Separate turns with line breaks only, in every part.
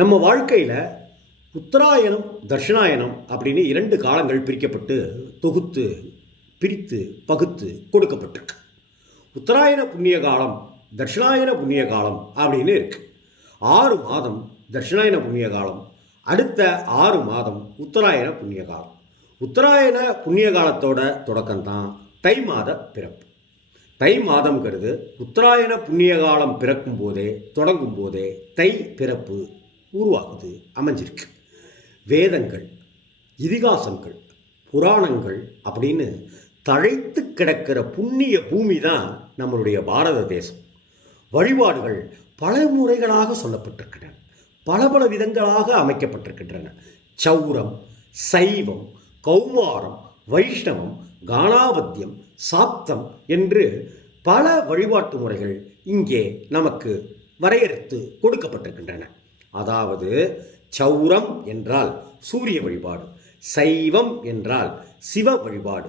நம்ம வாழ்க்கையில் உத்தராயணம் தட்சிணாயனம் அப்படின்னு இரண்டு காலங்கள் பிரிக்கப்பட்டு தொகுத்து பிரித்து பகுத்து கொடுக்கப்பட்டிருக்கு. உத்தராயண புண்ணிய காலம் தட்சிணாயன புண்ணிய காலம் அப்படின்னு இருக்கு. ஆறு மாதம் தட்சிணாயன புண்ணிய காலம் அடுத்த ஆறு மாதம் உத்தராயண புண்ணிய காலம். உத்தராயண புண்ணிய காலத்தோட தொடக்கம்தான் தை மாத பிறப்பு. தை மாதம்ங்கிறது உத்தராயண புண்ணிய காலம் பிறக்கும் போதே தொடங்கும் போதே தை பிறப்பு உருவாகுது அமைஞ்சிருக்கு. வேதங்கள் இதிகாசங்கள் புராணங்கள் அப்படின்னு தழைத்து கிடக்கிற புண்ணிய பூமி தான் நம்மளுடைய பாரத தேசம். வழிபாடுகள் பல முறைகளாக சொல்லப்பட்டிருக்கின்றன. பல பல விதங்களாக அமைக்கப்பட்டிருக்கின்றன. சௌரம் சைவம் கௌமாரம் வைஷ்ணவம் கானாபத்தியம் சாப்தம் என்று பல வழிபாட்டு முறைகள் இங்கே நமக்கு வரையறுத்து கொடுக்கப்பட்டிருக்கின்றன. அதாவது சௌரம் என்றால் சூரிய வழிபாடு சைவம் என்றால் சிவ வழிபாடு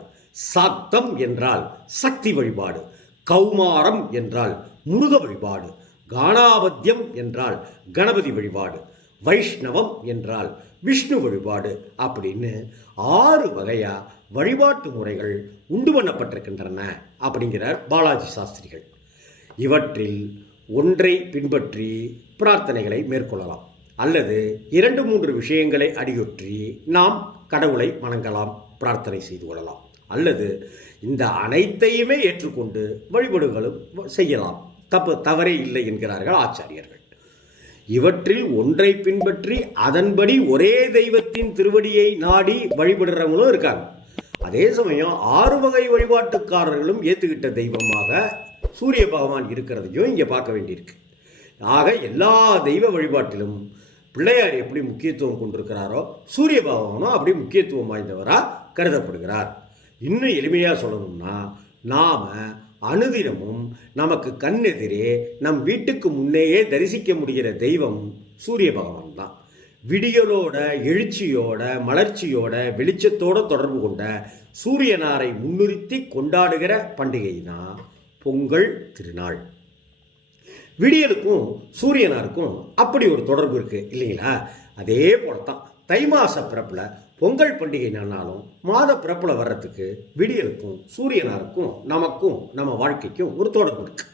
சாத்தம் என்றால் சக்தி வழிபாடு கௌமாரம் என்றால் முருக வழிபாடு கானாபத்தியம் என்றால் கணபதி வழிபாடு வைஷ்ணவம் என்றால் விஷ்ணு வழிபாடு அப்படின்னு ஆறு வகையாக வழிபாட்டு முறைகள் உண்டு பண்ணப்பட்டிருக்கின்றன அப்படிங்கிறார் பாலாஜி சாஸ்திரிகள். இவற்றில் ஒன்றை பின்பற்றி பிரார்த்தனைகளை மேற்கொள்ளலாம். அல்லது இரண்டு மூன்று விஷயங்களை அடியொற்றி நாம் கடவுளை வணங்கலாம் பிரார்த்தனை செய்து கொள்ளலாம். அல்லது இந்த அனைத்தையுமே ஏற்றுக்கொண்டு வழிபாடுகளும் செய்யலாம். தப்பு தவறே இல்லை என்கிறார்கள் ஆச்சாரியர்கள். இவற்றில் ஒன்றை பின்பற்றி அதன்படி ஒரே தெய்வத்தின் திருவடியை நாடி வழிபடுறவங்களும் இருக்காங்க. அதே சமயம் ஆறு வகை வழிபாட்டுக்காரர்களும் ஏற்றுக்கிட்ட தெய்வமாக சூரிய பகவான் இருக்கிறதையும் இங்கே பார்க்க வேண்டியிருக்கு. ஆக எல்லா தெய்வ வழிபாட்டிலும் பிள்ளையார் எப்படி முக்கியத்துவம் கொண்டிருக்கிறாரோ சூரிய பகவானும் அப்படி முக்கியத்துவம் வாய்ந்தவராக கருதப்படுகிறார். இன்னும் எளிமையாக சொல்லணும்னா நாம் அனுதினமும் நமக்கு கண்ணெதிரே நம் வீட்டுக்கு முன்னேயே தரிசிக்க முடிகிற தெய்வம் சூரிய பகவான் தான். விடியலோட எழுச்சியோட மலர்ச்சியோட வெளிச்சத்தோட தொடர்பு கொண்ட சூரியனாரை முன்னிறுத்தி கொண்டாடுகிற பண்டிகை தான் பொங்கல் திருநாள். விடியலுக்கும் சூரியனாருக்கும் அப்படி ஒரு தொடர்பு இருக்குது இல்லைங்களா? அதே போல தான் தை மாத பிறப்பில் பொங்கல் பண்டிகை நானாலும் மாத பிறப்பில் வர்றதுக்கு விடியலுக்கும் சூரியனாருக்கும் நமக்கும் நம்ம வாழ்க்கைக்கும் ஒரு தொடர்பு இருக்குது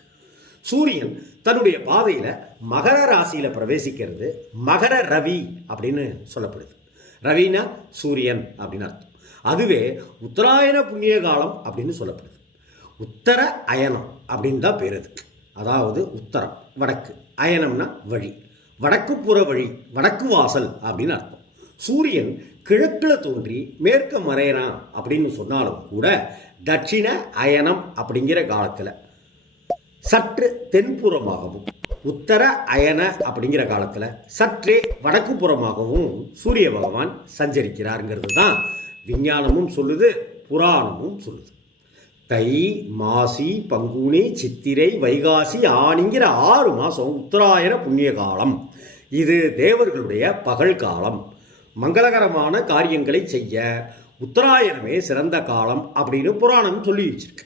சூரியன் தன்னுடைய பாதையில் மகர ராசியில் பிரவேசிக்கிறது. மகர ரவி அப்படின்னு சொல்லப்படுது. ரவினா சூரியன் அப்படின்னு அர்த்தம். அதுவே உத்தராயண புண்ணிய காலம் அப்படின்னு சொல்லப்படுது. உத்தர அயனம் அப்படின்னு தான் பேர் அதுக்கு. அதாவது உத்தரம் வடக்கு. அயனம்னா வழி. வடக்கு புற வழி வடக்கு வாசல் அப்படின்னு அர்த்தம். சூரியன் கிழக்கில் தோன்றி மேற்க மறையறான் அப்படின்னு சொன்னாலும் கூட தட்சிண அயனம் அப்படிங்கிற காலத்தில் சற்று தென்புறமாகவும் உத்தர அயன அப்படிங்கிற காலத்தில் சற்றே வடக்கு புறமாகவும் சூரிய பகவான் சஞ்சரிக்கிறாருங்கிறது தான் விஞ்ஞானமும் சொல்லுது புராணமும் சொல்லுது. தை மாசி பங்குனி சித்திரை வைகாசி ஆணிங்கிற ஆறு மாதம் உத்தராயண புண்ணிய காலம். இது தேவர்களுடைய பகல் காலம். மங்களகரமான காரியங்களை செய்ய உத்தராயணமே சிறந்த காலம் அப்படின்னு புராணம் சொல்லி வச்சிருக்கு.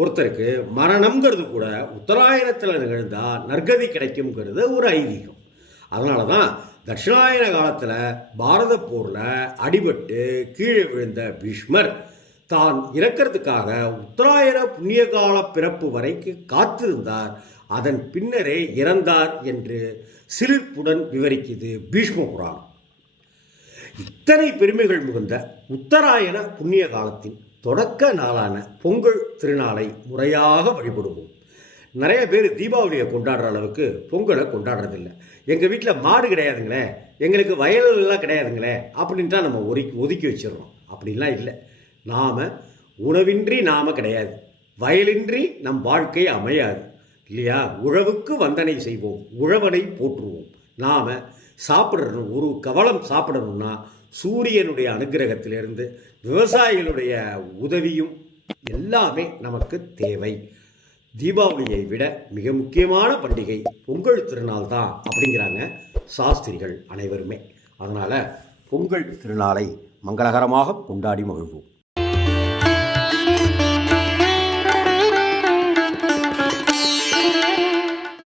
ஒருத்தருக்கு மரணம்ங்கிறது கூட உத்தராயணத்தில் நிகழ்ந்தால் நற்கதி கிடைக்குங்கிறது ஒரு ஐதீகம். அதனால தான் தட்சிணாயன காலத்தில் பாரத போரில் அடிபட்டு கீழே விழுந்த பீஷ்மர் தான் இறக்கிறதுக்காக உத்தராயண புண்ணிய கால பிறப்பு வரைக்கு காத்திருந்தார். அதன் பின்னரே இறந்தார் என்று சிலிர்ப்புடன் விவரிக்குது பீஷ்ம புராணம். இத்தனை பெருமைகள் மிகுந்த உத்தராயண புண்ணிய காலத்தின் தொடக்க நாளான பொங்கல் திருநாளை முறையாக வழிபடுவோம். நிறைய பேர் தீபாவளியை கொண்டாடுற அளவுக்கு பொங்கலை கொண்டாடுறதில்லை. எங்கள் வீட்டில் மாடு கிடையாதுங்களே எங்களுக்கு வயலெல்லாம் கிடையாதுங்களே அப்படின்ட்டா நம்ம ஒதுக்கி ஒதுக்கி வச்சிடுறோம். அப்படின்லாம் இல்லை. நாம் உணவின்றி நாம் கிடையாது. வயலின்றி நம் வாழ்க்கை அமையாது. இல்லையா? உழவுக்கு வந்தனை செய்வோம். உழவனை போற்றுவோம். நாம் சாப்பிடணும். ஒரு கவலம் சாப்பிடணும்னா சூரியனுடைய அனுகிரகத்திலிருந்து விவசாயிகளுடைய உதவியும் எல்லாமே நமக்கு தேவை. தீபாவளியை விட மிக முக்கியமான பண்டிகை பொங்கல் திருநாள் தான் அப்படிங்கிறாங்க சாஸ்திரிகள் அனைவருமே. அதனால் பொங்கல் திருநாளை மங்களகரமாக கொண்டாடி மகிழ்வோம்.